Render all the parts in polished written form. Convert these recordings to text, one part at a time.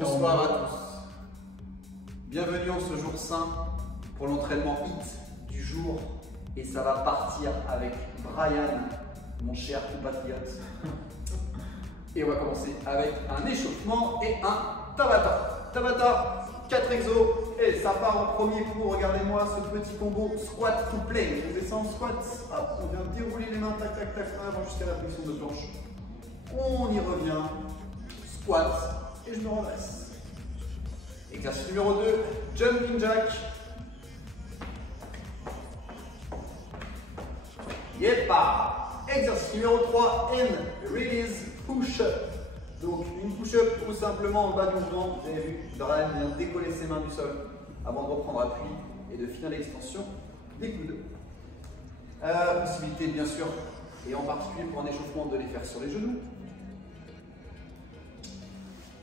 Bonsoir à tous. Bienvenue en ce jour saint pour l'entraînement HIIT du jour. Et ça va partir avec Brian, mon cher compatriote. Et on va commencer avec un échauffement et un Tabata. Tabata, 4 exos. Et ça part en premier coup. Regardez-moi ce petit combo squat to play. On descend en squat. Hop, on vient dérouler les mains, tac, tac, tac, en avant jusqu'à la position de planche. On y revient. Squat. Et je me redresse. Exercice numéro 2, jumping jack. Yepa. Exercice numéro 3, and release push-up. Donc une push-up ou simplement en bas du mouvement. Vous avez vu, Brian vient décoller ses mains du sol avant de reprendre appui et de finir l'extension des coudes. Possibilité bien sûr, et en particulier pour un échauffement, de les faire sur les genoux.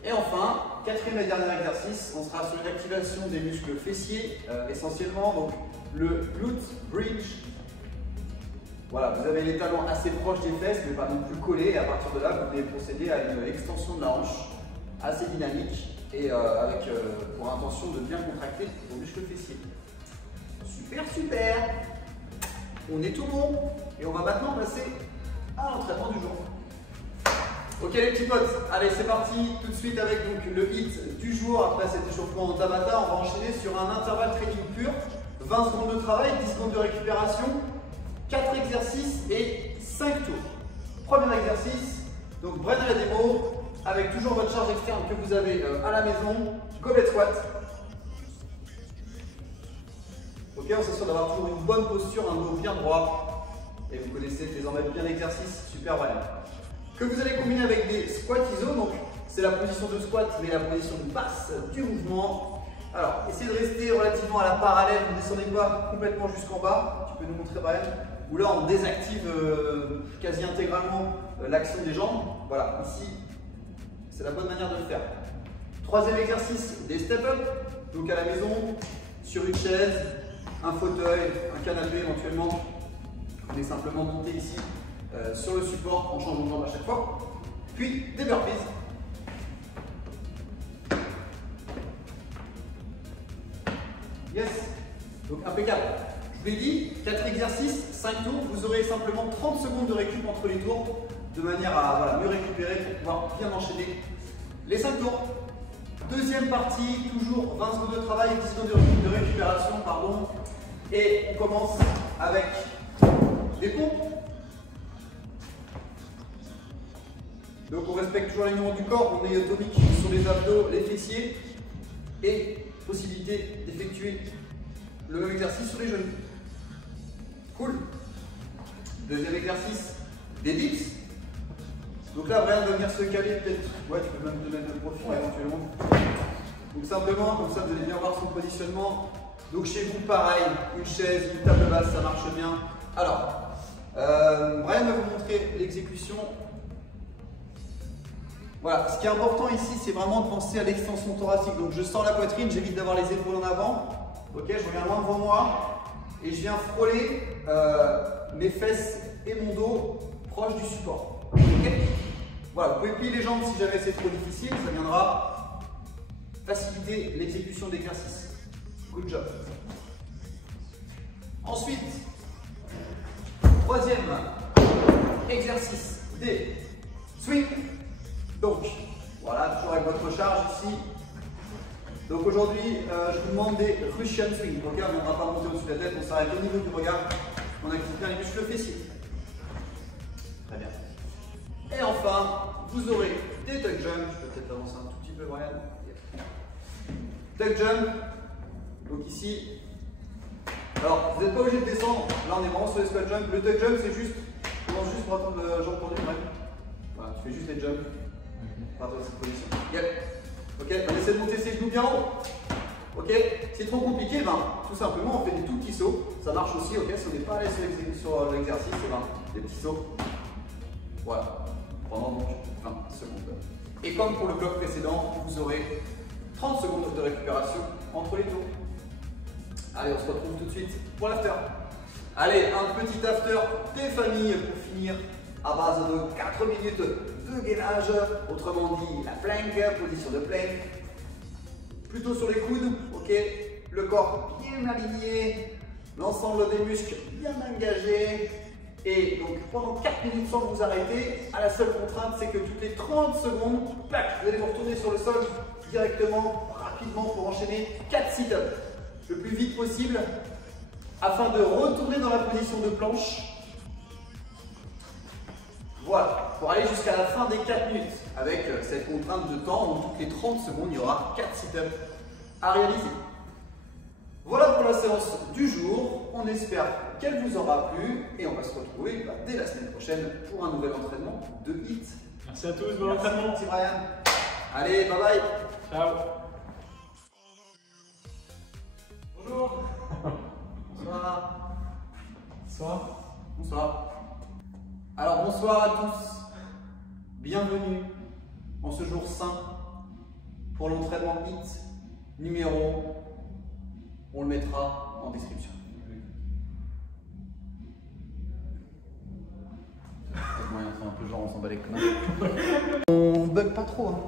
Et enfin, quatrième et dernier exercice, on sera sur une activation des muscles fessiers essentiellement, donc le glute bridge. Voilà, vous avez les talons assez proches des fesses, mais pas non plus collés, et à partir de là, vous devez procéder à une extension de la hanche assez dynamique et avec pour intention de bien contracter vos muscles fessiers. Super, super! On est tout bon, et on va maintenant passer à l'entraînement du jour. Ok les petits potes, allez c'est parti tout de suite avec donc, le HIIT du jour. Après cet échauffement en Tabata, on va enchaîner sur un intervalle training pur, 20 secondes de travail, 10 secondes de récupération, 4 exercices et 5 tours. Premier exercice, donc brain à la démo, avec toujours votre charge externe que vous avez à la maison, goblet squat. Ok, on s'assure d'avoir toujours une bonne posture, un dos bien droit. Et vous connaissez désormais bien l'exercice, super Brian. Que vous allez combiner avec des squats iso, donc c'est la position de squat mais la position basse du mouvement. Alors essayez de rester relativement à la parallèle, vous ne descendez pas complètement jusqu'en bas, tu peux nous montrer Brian, où là on désactive quasi intégralement l'action des jambes. Voilà, ici c'est la bonne manière de le faire. Troisième exercice, des step-up, donc à la maison, sur une chaise, un fauteuil, un canapé éventuellement. On est simplement monté ici sur le support en changeant de jambe à chaque fois. Puis des burpees. Yes. Donc impeccable. Je vous l'ai dit, 4 exercices, 5 tours. Vous aurez simplement 30 secondes de récup entre les tours, de manière à mieux récupérer pour pouvoir bien enchaîner les 5 tours. Deuxième partie, toujours 20 secondes de travail, 10 secondes de récupération, pardon. Et on commence avec des pompes. Donc on respecte toujours l'alignement du corps, on est tonique sur les abdos, les fessiers et possibilité d'effectuer le même exercice sur les genoux. Cool. Deuxième exercice, des dips. Donc là, Brian va venir se caler peut-être. Ouais, tu peux même te mettre de profil éventuellement. Donc simplement, comme ça vous allez bien voir son positionnement. Donc chez vous, pareil, une chaise, une table basse, ça marche bien. Alors, Brian va vous montrer l'exécution. Voilà, ce qui est important ici, c'est vraiment de penser à l'extension thoracique. Donc je sors la poitrine, j'évite d'avoir les épaules en avant. Ok, je reviens loin devant moi et je viens frôler mes fesses et mon dos proche du support. Ok, voilà, vous pouvez plier les jambes si jamais c'est trop difficile, ça viendra faciliter l'exécution de l'exercice. Good job. Ensuite, troisième exercice, des swings. Donc, voilà, toujours avec votre charge ici. Donc aujourd'hui, je vous demande des Russian swings. Ok, on ne viendra pas monter au-dessus de la tête, on s'arrête au niveau du regard. On active bien les muscles fessiers. Très bien. Et enfin, vous aurez des tuck jump. Je peux peut-être avancer un tout petit peu, Brian. Tuck jump. Donc ici, alors vous n'êtes pas obligé de descendre. Là, on est vraiment sur les squat jump. Le tuck jump, c'est juste, tu commences juste pour attendre la jambe tendue. Voilà, tu fais juste les jumps. Partir de cette position. Yep. Ok, on essaie de monter ses genoux bien haut. Ok, c'est trop compliqué, ben, tout simplement on fait des tout petits sauts. Ça marche aussi, ok, si on n'est pas à l'aise sur l'exercice, ben, des petits sauts. Voilà, pendant donc 20 secondes. Et comme pour le bloc précédent, vous aurez 30 secondes de récupération entre les tours. Allez, on se retrouve tout de suite pour l'after. Allez, un petit after des familles pour finir à base de 4 minutes de gainage, autrement dit la plank, position de plank. plutôt sur les coudes, ok? Le corps bien aligné, l'ensemble des muscles bien engagés. Et donc pendant 4 minutes sans vous arrêter, à la seule contrainte, c'est que toutes les 30 secondes, plac, vous allez vous retourner sur le sol directement, rapidement pour enchaîner 4 sit-ups le plus vite possible afin de retourner dans la position de planche. Voilà, pour aller jusqu'à la fin des 4 minutes avec cette contrainte de temps où toutes les 30 secondes, il y aura 4 sit-ups à réaliser. Voilà pour la séance du jour. On espère qu'elle vous aura plu et on va se retrouver dès la semaine prochaine pour un nouvel entraînement de HIIT. Merci à tous, bon entraînement. Merci Brian. Allez, bye bye. Ciao. Bonjour. Bonsoir. Bonsoir. Bonsoir. Alors bonsoir à tous. Bienvenue en ce jour saint pour l'entraînement HIIT numéro. On le mettra en description. C'est moyen, c'est un peu genre on s'en bat les couilles. On bug pas trop, hein.